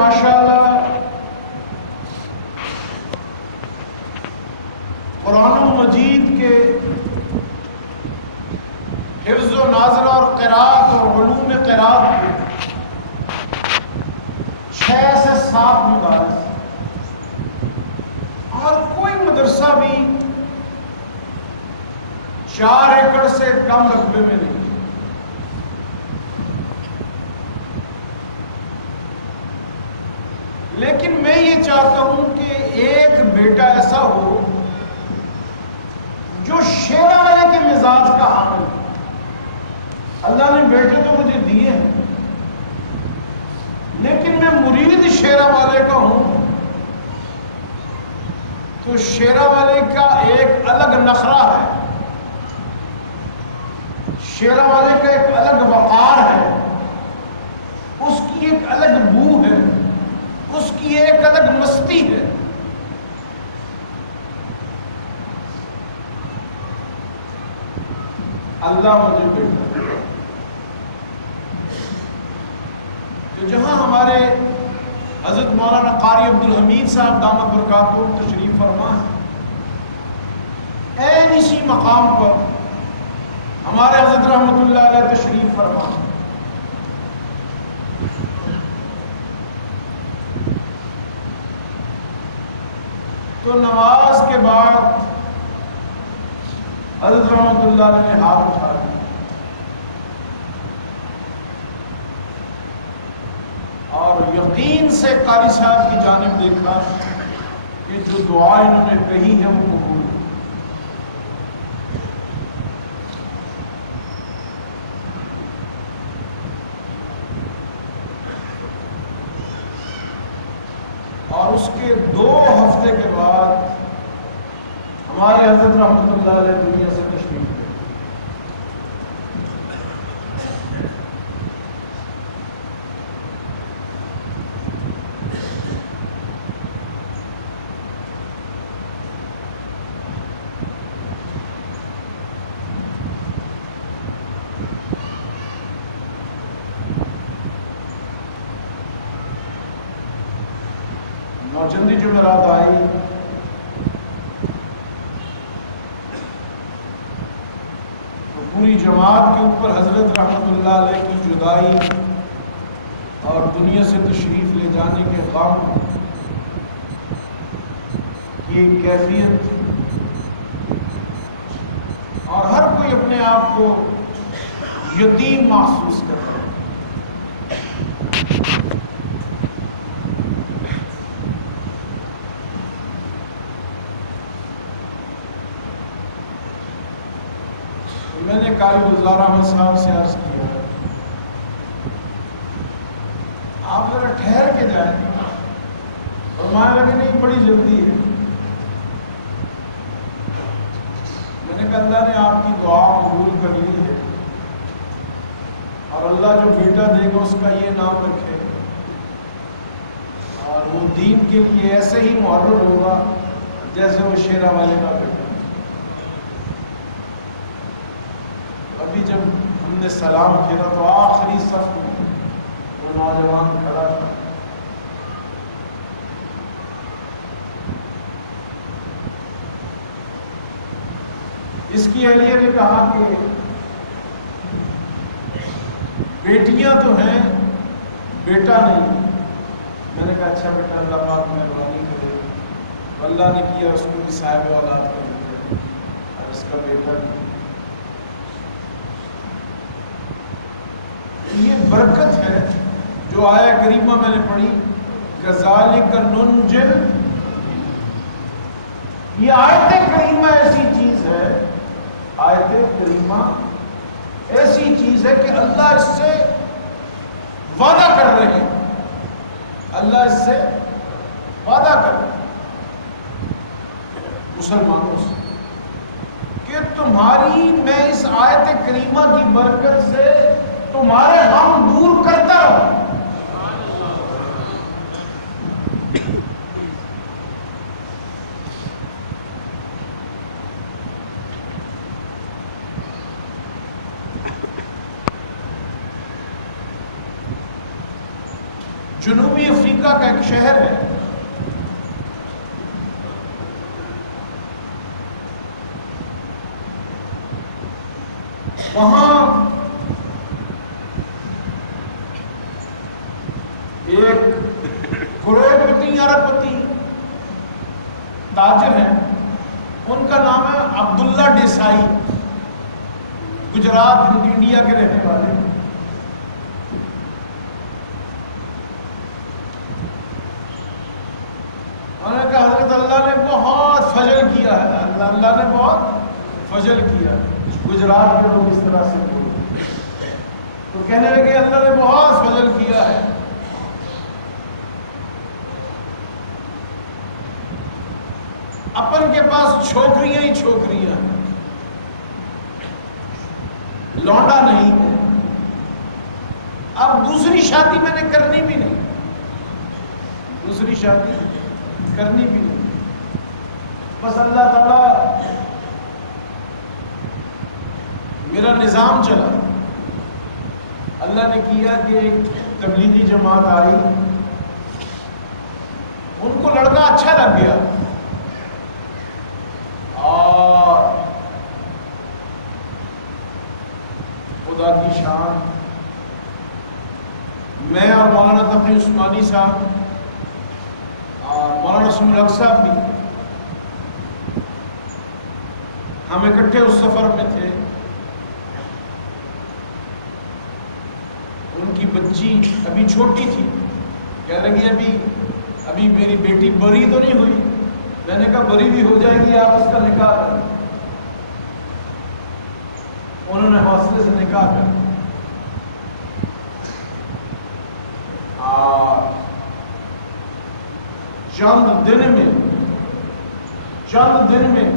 ماشاءاللہ قرآن مجید کے حفظ و نازل اور قراءت اور علوم قراءت کے 6 سے 7 مدارس، اور کوئی مدرسہ بھی 4 ایکڑ سے کم رقبے میں نہیں. لیکن میں یہ چاہتا ہوں کہ ایک بیٹا ایسا ہو جو شیرہ والے کے مزاج کا حامل ہے. اللہ نے بیٹے تو مجھے دیے ہیں، لیکن میں مرید شیرہ والے کا ہوں، تو شیرہ والے کا ایک الگ نخرہ ہے، شیرہ والے کا ایک الگ وقار ہے، اس کی ایک الگ بو ہے، اس کی ایک الگ مستی ہے. اللہ مجھے بیٹا، تو جہاں ہمارے حضرت مولانا قاری عبدالحمید صاحب دامت برکاتہم تشریف فرما ہے، این اسی مقام پر ہمارے حضرت رحمت اللہ علیہ تشریف فرما ہے. تو نماز کے بعد حضرت رحمت اللہ علیہ نے ہاتھ اٹھا لیا اور یقین سے قاری صاحب کی جانب دیکھا کہ جو دعا انہوں نے کہی ہے وہ قبول ہے. اور اس کے 2 ہفتے کے بعد ہمارے حضرت رحمت اللہ علیہ دنیا سے تشریف لے. نوچندی جمعرات آئی، تو پوری جماعت کے اوپر حضرت رحمت اللہ علیہ کی جدائی اور دنیا سے تشریف لے جانے کے غم کی ایک کیفیت، اور ہر کوئی اپنے آپ کو یتیم محسوس کرتا ہے. میں نے قاری گلزار احمد صاحب سے عرض کیا آپ ذرا ٹھہر کے جائیں، فرمانے لگے نہیں بڑی جلدی ہے. میں نے کہا اللہ نے آپ کی دعا قبول کر لی ہے، اور اللہ جو بیٹا دے گا اس کا یہ نام رکھے، اور وہ دین کے لیے ایسے ہی محرر ہوگا جیسے وہ شیرہ والے کا بیٹا. ابھی جب ہم نے سلام کیا تو آخری صف میں وہ نوجوان کھڑا تھا. اس کی اہلیہ نے کہا کہ بیٹیاں تو ہیں بیٹا نہیں. میں نے کہا اچھا بیٹا اللہ پاک مہربانی کرے. اللہ نے کیا اس کو بھی صاحب اولاد کر دیا اور اس کا بیٹا بھی. یہ برکت ہے جو آیہ کریمہ میں نے پڑھی کذالک ننجل. یہ آیت کریمہ ایسی چیز ہے، آیت کریمہ ایسی چیز ہے کہ اللہ اس سے وعدہ کر رہے ہیں، اللہ اس سے وعدہ کر رہے ہیں مسلمانوں سے کہ تمہاری میں اس آیت کریمہ کی برکت سے تمہارے غم دور کرتا ہوں. جنوبی افریقہ کا ایک شہر ہے، وہاں ایک کروڑ پتی ارب پتی تاجر ہیں، ان کا نام ہے عبداللہ ڈیسائی، گجرات انڈیا کے رہنے والے۔ انہوں نے کہا حضرت اللہ نے بہت فضل کیا ہے، اللہ نے بہت فضل کیا، گجرات کے لوگ اس طرح سے بولتے، تو کہنے لگے اللہ نے بہت فضل کیا ہے، اپن کے پاس چھوکریاں ہی چھوکریاں ہیں، لونڈا نہیں ہے، اب دوسری شادی میں نے کرنی بھی نہیں، دوسری شادی کرنی بھی نہیں، بس اللہ تعالیٰ میرا نظام چلا، اللہ نے کیا کہ ایک تبلیغی جماعت آئی، ان کو لڑکا اچھا لگ گیا، اور خدا کی شان، میں اور مولانا تقی عثمانی صاحب اور مولانا سمر الحق صاحب بھی ہم اکٹھے اس سفر میں تھے۔ ان کی بچی ابھی چھوٹی تھی، کہہ لگی ابھی میری بیٹی بری تو نہیں ہوئی، میں نے کہا بری بھی ہو جائے گی، آپ اس کا نکاح کریں۔ انہوں نے حوصلے سے نکاح کر، اور چند دن میں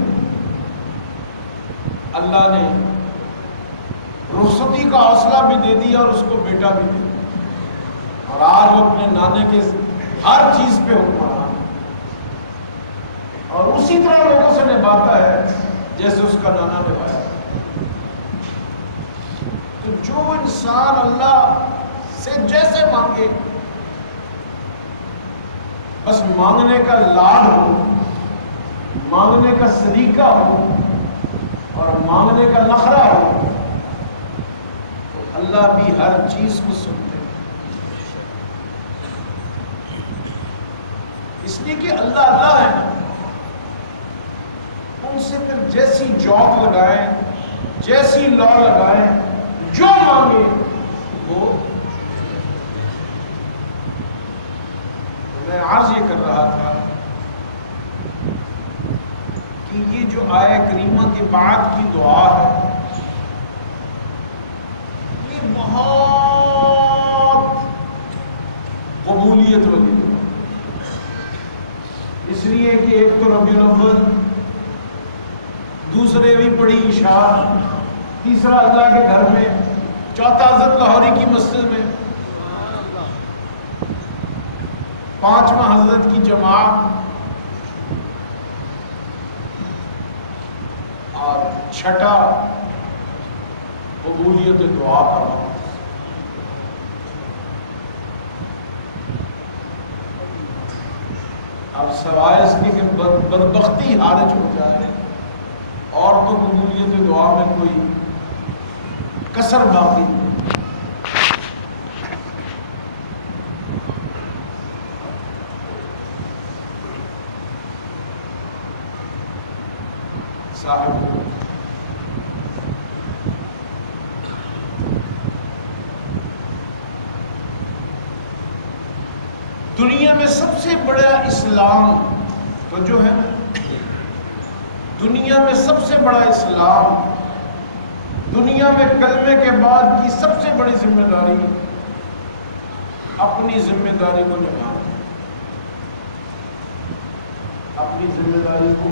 اللہ نے رخصتی کا حوصلہ بھی دے دیا اور اس کو بیٹا بھی دے دیا، اور آج وہ اپنے نانے کے ہر چیز پہ حکمران ہے، اور اسی طرح لوگوں سے نبھاتا ہے جیسے اس کا نانا نبھایا۔ تو جو انسان اللہ سے جیسے مانگے، بس مانگنے کا لاڈ ہو، مانگنے کا سلیقہ ہو اور مانگنے کا نخرہ ہو، تو اللہ بھی ہر چیز کو سنتے ہیں، اس لیے کہ اللہ اللہ ہے نا، ان سے پھر جیسی جوت لگائیں، جیسی لا لگائیں، جو مانگے وہ۔ میں عرض یہ کر رہا تھا کہ یہ جو آیہ کریمہ کے بعد کی دعا ہے، یہ بہت قبولیت والی دعا، اس لیے کہ ایک تو ربیع الاول، دوسرے بھی پڑھی عشاء، تیسرا اللہ کے گھر میں، چوتھا حضرت لاہوری کی مسجد میں، پانچواں حضرت کی جماعت، اور چھٹا قبولیت دعا کا وقت۔ اب سوائے اس کی کہ بدبختی حارج ہو جائے اور تو قبولیت دعا میں کوئی کسر باقی نہیں۔ صاحب دنیا میں سب سے بڑا اسلام تو جو ہے نا، دنیا میں سب سے بڑا اسلام، دنیا میں کلمے کے بعد کی سب سے بڑی ذمہ داری اپنی ذمہ داری کو نبھانا، اپنی ذمہ داری کو۔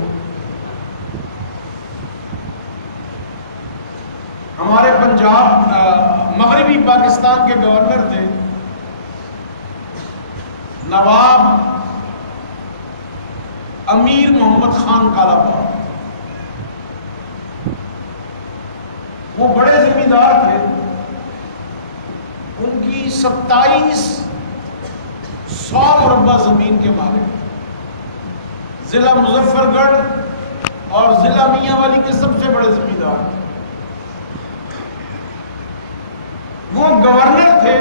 ہمارے پنجاب مغربی پاکستان کے گورنر تھے نواب امیر محمد خان کالا پور، وہ بڑے ذمہ دار تھے، ان کی 27 100 مربع زمین کے مالک، ضلع مظفر گڑھ اور ضلع میاں والی کے سب سے بڑے زمیندار تھے۔ وہ گورنر تھے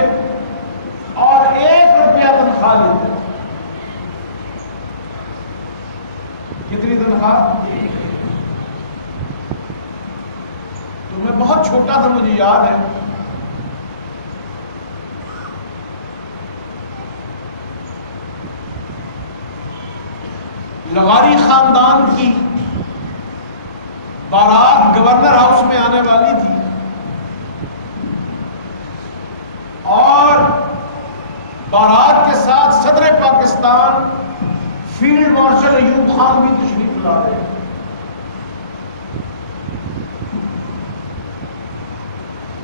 اور 1 روپیہ تنخواہ لیتے تھے۔ کتنی تنخواہ؟ تو میں بہت چھوٹا تھا، مجھے یاد ہے لغاری خاندان کی بارات گورنر ہاؤس میں آنے والی تھی اور بارات کے ساتھ صدر پاکستان فیلڈ مارشل ایوب خان بھی تشریف لا رہے ہیں۔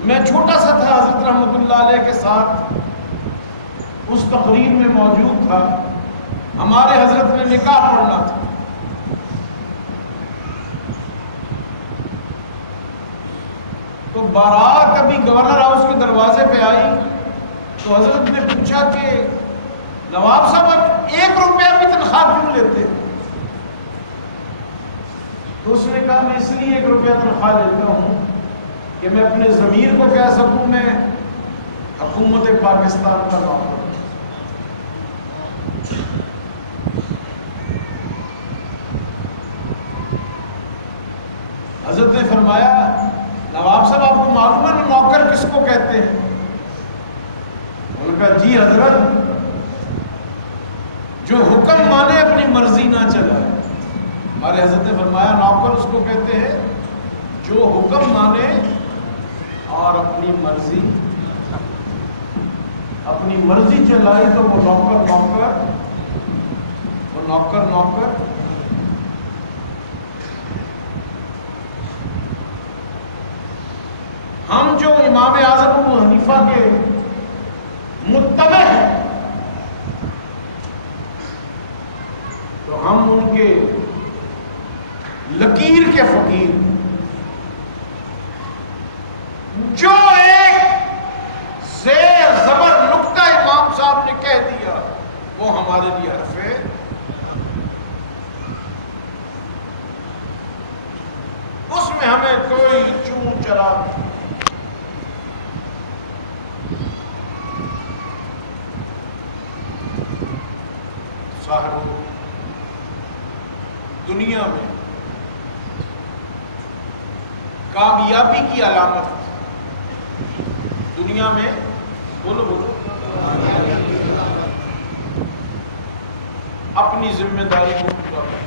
میں چھوٹا سا تھا، حضرت رحمۃ اللہ علیہ کے ساتھ اس تقریب میں موجود تھا۔ ہمارے حضرت نے نکاح پڑھنا تھا۔ تو بارات ابھی گورنر ہاؤس کے دروازے پہ آئی تو حضرت نے پوچھا کہ نواب صاحب آپ 1 روپیہ بھی تنخواہ کیوں لیتے؟ تو اس نے کہا میں اس لیے 1 روپیہ تنخواہ لیتا ہوں کہ میں اپنے ضمیر کو کہہ سکوں میں حکومت پاکستان کا نوکر ہوں۔ حضرت نے فرمایا نواب صاحب آپ کو معلوم ہے نوکر کس کو کہتے ہیں؟ انہوں نے کہا جی حضرت، جو حکم مانے اپنی مرضی نہ چلائے۔ ہمارے حضرت نے فرمایا نوکر اس کو کہتے ہیں جو حکم مانے اور اپنی مرضی چلائی تو وہ نوکر۔ ہم جو امام اعظم ابو حنیفہ کے متبع ہیں تو ہم ان کے لکیر کے فقیر، جو ایک زیر زبر نکتہ امام صاحب نے کہہ دیا وہ ہمارے لیے حرف ہے۔ اس میں ہمیں کوئی چون چرا ساحروں دنیا میں کامیابی کی علامت، دنیا میں بولو اپنی ذمہ داری کو پورا کریں۔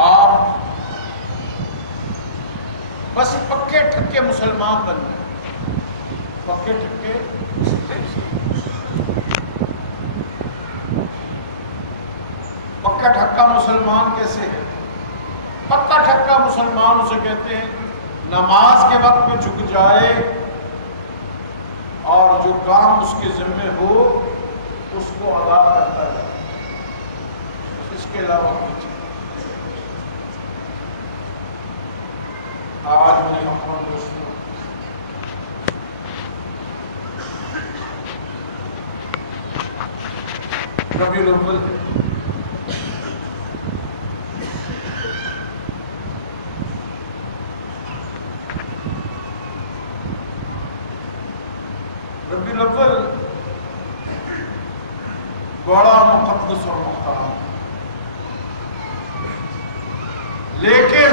آپ بس پکے ٹھکے مسلمان بن گئے، پکے ٹھکے پکا ٹھکا مسلمان کیسے ہے؟ پکا ٹھکا مسلمان اسے کہتے ہیں نماز کے وقت میں جھک جائے اور جو کام اس کے ذمہ ہو اس کو ادا کرتا ہے، اس کے علاوہ کچھ۔ آج میرے محترم دوستوں، ربیع الاول ہے، ربیع الاول بڑا مقدس اور محترم، لیکن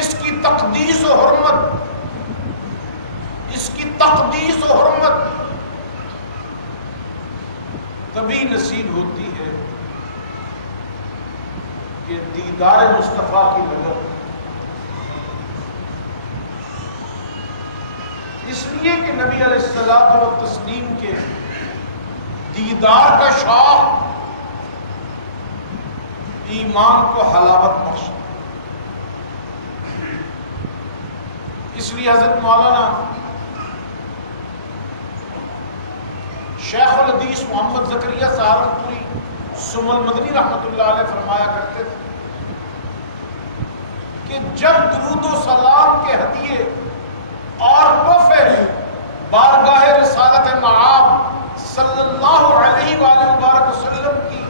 اس کی تقدیس و حرمت، اس کی تقدیس و حرمت تبھی نصیب ہوتی ہے کہ دیدار مصطفیٰ کی لذت۔ اس لیے کہ نبی علیہ الصلوۃ والتسلیم کے دیدار کا شوق ایمان کو حلاوت بخشتا۔ اس لیے حضرت مولانا شیخ الحدیث محمد زکریا سہارنپوری سم المدنی رحمۃ اللہ علیہ فرمایا کرتے تھے کہ جب درود و سلام کے ہدیے اور تحفے بارگاہ رسالت مآب صلی اللہ علیہ وآلہ وبارک وسلم کی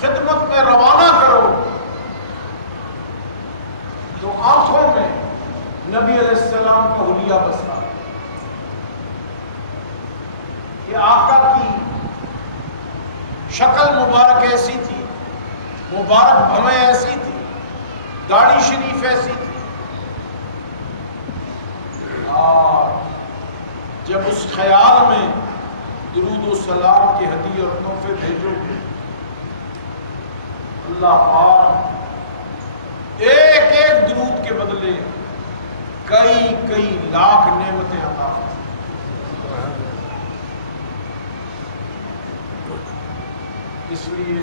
خدمت میں روانہ کرو تو آنکھوں میں نبی علیہ السلام کا حلیہ بسا. یہ آقا کی شکل مبارک ایسی تھی، مبارک بھویں ایسی تھی، داڑھی شریف ایسی تھی. اور جب اس خیال میں درود و سلام کے ہدیے اور تحفے بھیجو گے، اللہ پاک ایک ایک درود کے بدلے کئی کئی لاکھ نعمتیں عطا فرمائیں. اس لیے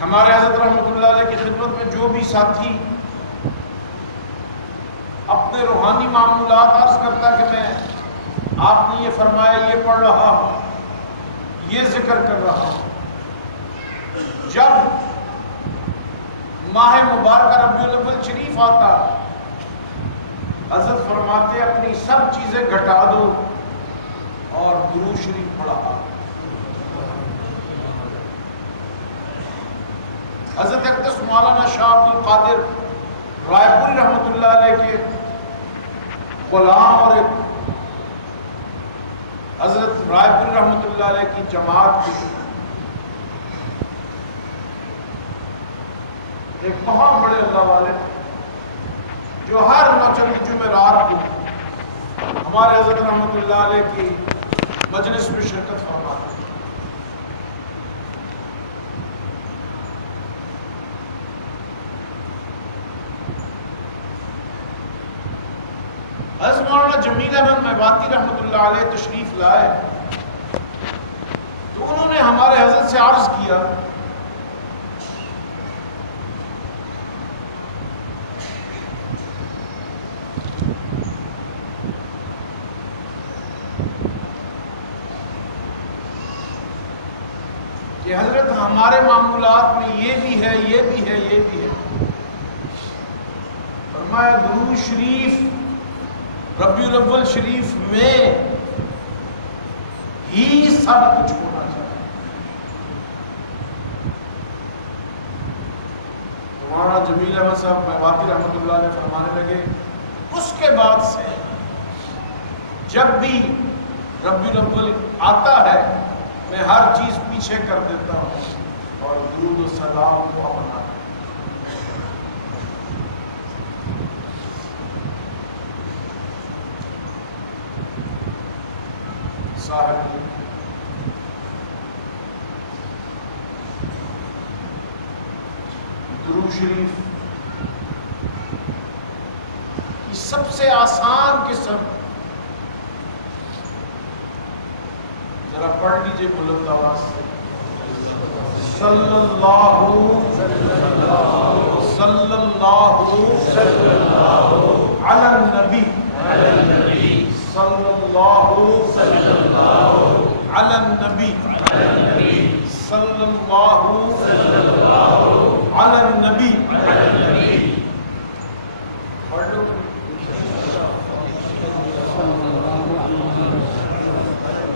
ہمارے حضرت رحمۃ اللہ علیہ کی خدمت میں جو بھی ساتھی اپنے روحانی معمولات عرض کرتا کہ میں آپ نے یہ فرمایا یہ پڑھ رہا ہوں، یہ ذکر کر رہا ہوں، جب ماہ مبارکہ ربیع الاول شریف آتا حضرت فرماتے اپنی سب چیزیں گھٹا دو اور درود شریف پڑھا. حضرت اقدس مولانا شاہ عبد القادر رائے پوری رحمۃ اللہ علیہ کے غلام اور ایک حضرت رائے پوری رحمۃ اللہ علیہ کی جماعت کی ایک بہت بڑے اللہ والے جو ہر جمعرات کو ہمارے حضرت رحمۃ اللہ علیہ کی مجلس میں شرکت فرماتے ہیں. حضرت مولانا جمیل احمد میواتی رحمۃ اللہ علیہ تشریف لائے تو انہوں نے ہمارے حضرت سے عرض کیا کہ حضرت ہمارے معمولات میں یہ بھی ہے، یہ بھی ہے، یہ بھی ہے. فرمایا درود شریف ربیع الاول شریف میں ہی سب کچھ ہونا چاہیے. ہمارا جمیل احمد صاحب میواتی رحمۃ اللہ علیہ فرمانے لگے اس کے بعد سے جب بھی ربیع الاول آتا ہے میں ہر چیز پیچھے کر دیتا ہوں اور درود و سلام کو اپنا صاحب درود شریف کی سب سے آسان قسم ذرا پڑھ لیجیے بلند آواز سے. صلی اللہ علی النبی صلی اللہ علی النبی صلی اللہ علی النبی. پڑھ لو.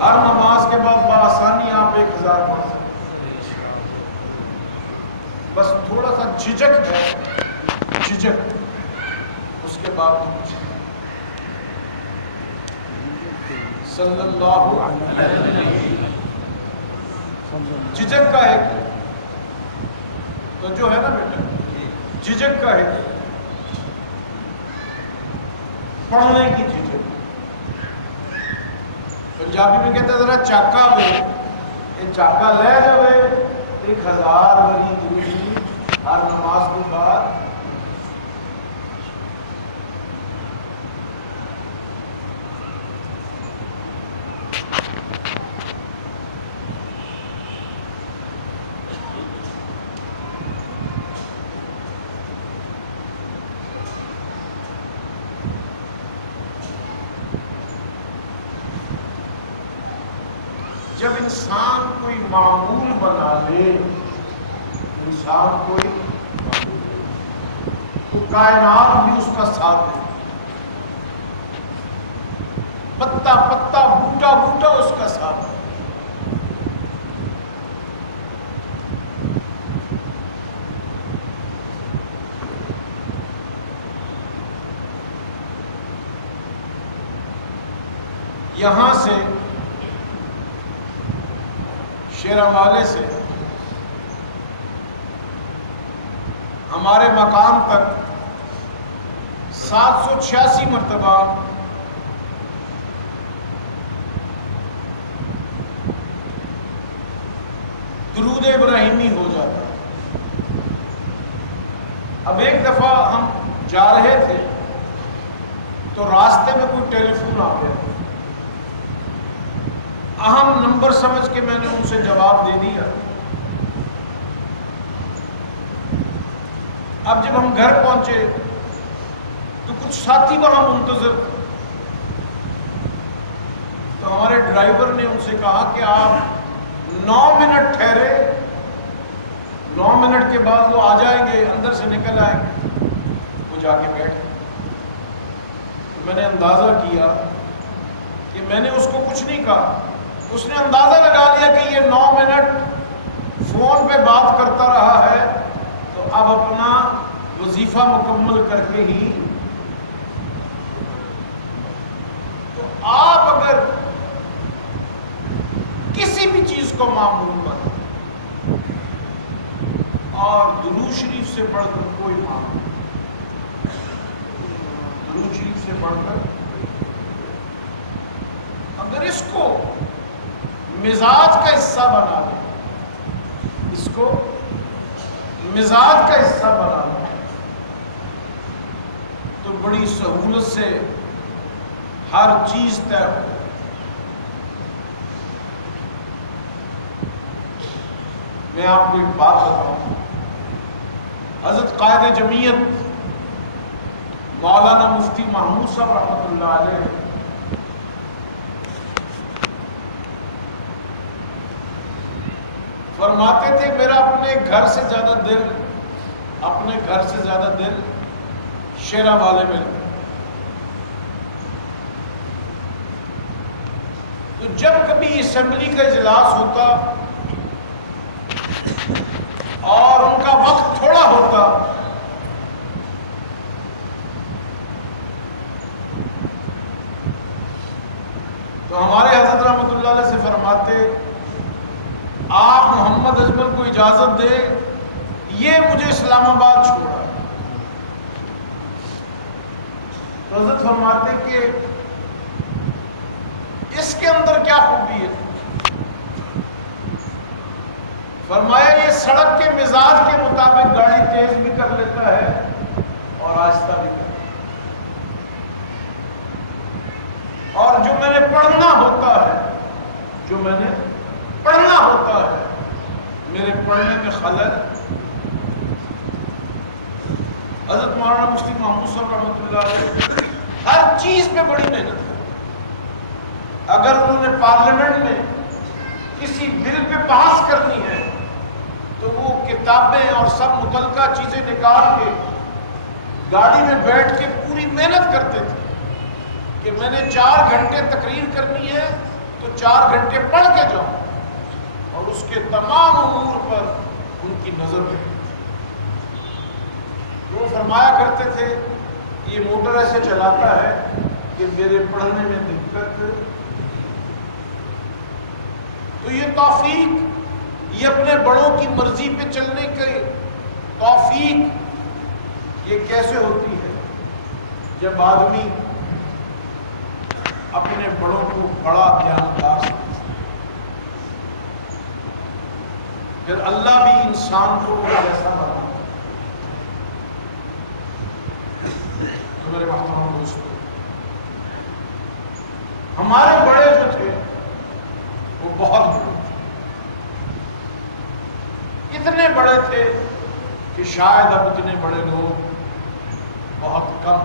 ہر نماز کے بعد بآسانی آپ 1000 پڑھ سکتے ہیں. بس تھوڑا سا جھجک ہے، جھجک اس کے بعد کچھ صلی اللہ علیہ جھجک کا ایک تو جو ہے نا بیٹا جھجک کا ایک پڑھنے کی جھجک. پنجابی میں کہتے ہیں ذرا چاکا ہوئے یہ چاکا لے جائے 1000 وری درود ہر نماز کے بعد. جب انسان کوئی معمول بنا لے، انسان کوئی تو کائنات بھی اس کا ساتھ ہے، پتا پتا بوٹا بوٹا اس کا ساتھ ہے۔ یہاں سے شیراوالے سے ہمارے مقام تک 786 مرتبہ درود ابراہیمی ہو جاتا۔ اب ایک دفعہ ہم جا رہے تھے تو راستے میں کوئی ٹیلی فون آ گیا، اہم نمبر سمجھ کے میں نے ان سے جواب دے دیا۔ اب جب ہم گھر پہنچے تو کچھ ساتھی وہاں منتظر تھے، تو ہمارے ڈرائیور نے ان سے کہا کہ آپ 9 منٹ ٹھہرے، 9 منٹ کے بعد وہ آ جائیں گے، اندر سے نکل آئیں گے۔ وہ جا کے بیٹھے تو میں نے اندازہ کیا کہ میں نے اس کو کچھ نہیں کہا، اس نے اندازہ لگا لیا کہ یہ 9 منٹ فون پہ بات کرتا رہا ہے تو اب اپنا وظیفہ مکمل کر کے ہی۔ تو آپ اگر کسی بھی چیز کو معمول بنا اور درود شریف سے بڑھ کر کوئی معمول، درود شریف سے بڑھ کر اگر اس کو مزاج کا حصہ بنا لیں، اس کو مزاج کا حصہ بنا لیں تو بڑی سہولت سے ہر چیز طے ہو۔ میں آپ کو ایک بات بتاؤں، حضرت قائد جمعیت مولانا مفتی محمود صاحب رحمۃ اللہ علیہ فرماتے تھے میرا اپنے گھر سے زیادہ دل شیراوالے میں لگا۔ تو جب کبھی اسمبلی کا اجلاس ہوتا اور ان کا وقت تھوڑا ہوتا تو ہمارے حضرت رحمۃ اللہ علیہ سے فرماتے آپ محمد اجمل کو اجازت دے، یہ مجھے اسلام آباد چھوڑا۔ تو حضرت فرماتے کہ اس کے اندر کیا خوبی ہے؟ فرمایا یہ سڑک کے مزاج کے مطابق گاڑی تیز بھی کر لیتا ہے اور آہستہ بھی کر لیتا ہے، اور جو میں نے پڑھنا ہوتا ہے میرے پڑھنے میں خلل، حضرت مولانا مفتی محمود صاحب رحمۃ اللہ علیہ ہر چیز پہ بڑی محنت ہے۔ اگر انہوں نے پارلیمنٹ میں کسی بل پہ پاس کرنی ہے تو وہ کتابیں اور سب متعلقہ چیزیں نکال کے گاڑی میں بیٹھ کے پوری محنت کرتے تھے کہ میں نے 4 گھنٹے تقریر کرنی ہے تو 4 گھنٹے پڑھ کے جاؤں، اور اس کے تمام امور پر ان کی نظر رہے۔ وہ فرمایا کرتے تھے یہ موٹر ایسے چلاتا ہے کہ میرے پڑھنے میں دقت، تو یہ توفیق، یہ اپنے بڑوں کی مرضی پہ چلنے کی توفیق یہ کیسے ہوتی ہے؟ جب آدمی اپنے بڑوں کو بڑا دیانتدار سمجھتا ہے، پھر اللہ بھی انسان کو ایسا بنا۔ تو میرے محترم دوستوں، ہمارے بڑے جو تھے وہ بہت بڑے تھے، اتنے بڑے تھے کہ شاید اب اتنے بڑے لوگ بہت کم۔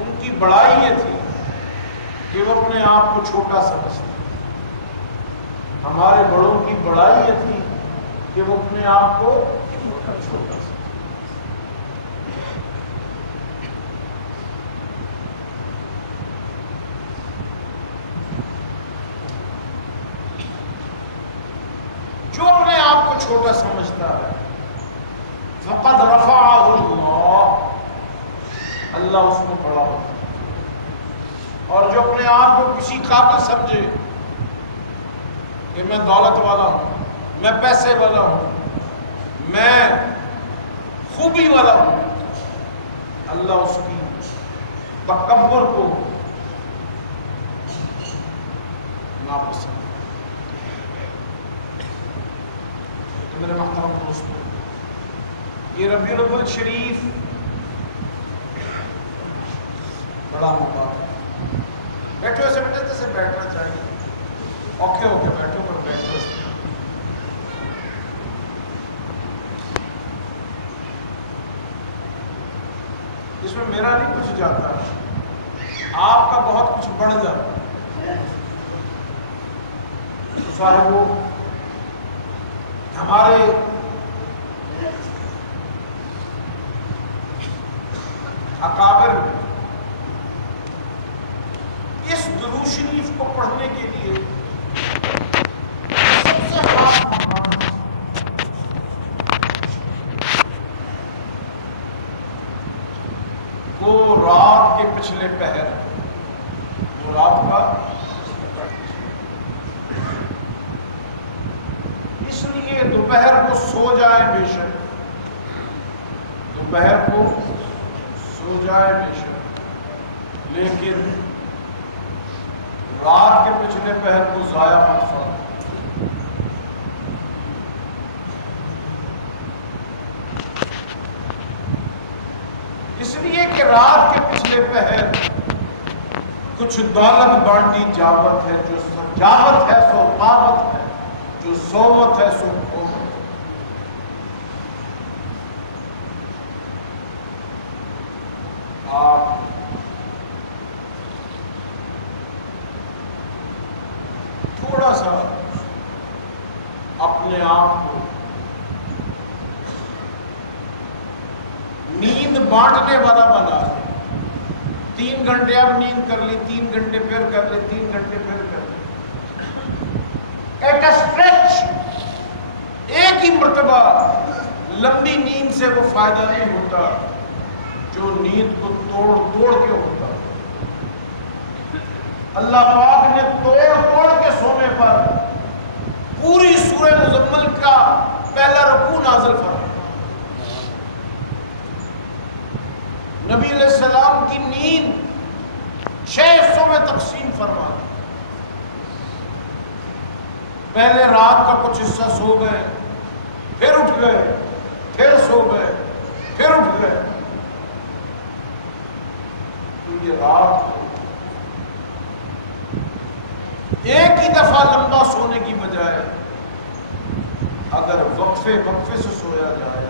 ان کی بڑائی یہ تھی کہ وہ اپنے آپ کو چھوٹا سمجھتے. ہمارے بڑوں کی بڑائی یہ تھی کہ وہ اپنے آپ کو چھوٹا سمجھتے. جو اپنے آپ کو چھوٹا سمجھتا ہے فقد رفعہ اللہ، اللہ اس کو بڑا ہوتا ہے. اور جو اپنے آپ کو کسی قابل سمجھے کہ میں دولت والا ہوں، میں پیسے والا ہوں، میں خوبی والا ہوں، اللہ اس کی تکبر کو ناپسند. میرے محترم دوستوں، یہ ربیع الاول شریف بڑا مبارک ہے. بیٹھو ایسے بیٹھے جیسے بیٹھنا چاہیے، اوکھے ہو کے بیٹھو پر بیٹھو. اس میں میرا نہیں کچھ جاتا، آپ کا بہت کچھ بڑھ جاتا. تو صاحب وہ ہمارے اکابر اس درود شریف کو پڑھنے کے لیے سب سے خاص مقام وہ رات کے پچھلے پہر، وہ رات کا اس لیے دوپہر کو سو جائے بے شک، دوپہر کو سو جائے بے شک، لیکن رات کے پچھلے پہر کو ضائع مت فرمائے. اس لیے کہ رات کے پچھلے پہر کچھ دولت بانٹی جاوت ہے، جو جاوت ہے سو قامت ہے، جو صوت ہے سو قوت. آپ تھوڑا سا اپنے آپ کو نیند بانٹنے والا بنا لے. 3 گھنٹے اب نیند کر لی، 3 گھنٹے پھر کر لے، 3 گھنٹے پھر کر لے. ایٹ اے اسٹریچ، ایک ہی مرتبہ لمبی نیند سے وہ فائدہ نہیں ہوتا جو نیند کو توڑ توڑ کے ہوتا. اللہ پاک نے توڑ توڑ کے سونے پر پوری سورہ مزمل کا پہلا رکوع نازل فرمایا. نبی علیہ السلام کی نیند 6 حصوں میں تقسیم فرما دی. پہلے رات کا کچھ حصہ سو گئے، پھر اٹھ گئے، پھر سو گئے، پھر اٹھ گئے. تو یہ رات کو ایک ہی دفعہ لمبا سونے کی بجائے اگر وقفے وقفے سے سویا جائے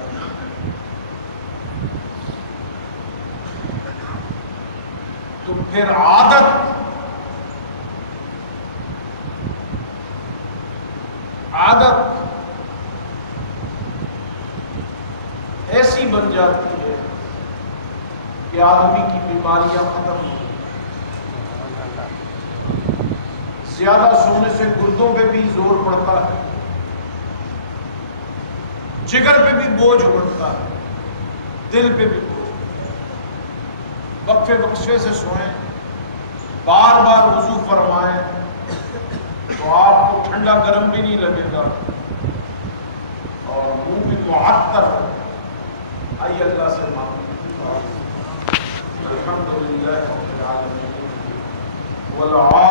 تو پھر عادت ایسی بن جاتی ہے کہ آدمی کی بیماریاں ختم ہو. زیادہ سونے سے گردوں پہ بھی زور پڑتا ہے، جگر پہ بھی بوجھ بڑھتا ہے، دل پہ بھی بوجھ. وقفے وقفے سے سوئیں، بار بار وضو فرمائیں تو آپ کو ٹھنڈا گرم بھی نہیں لگے گا.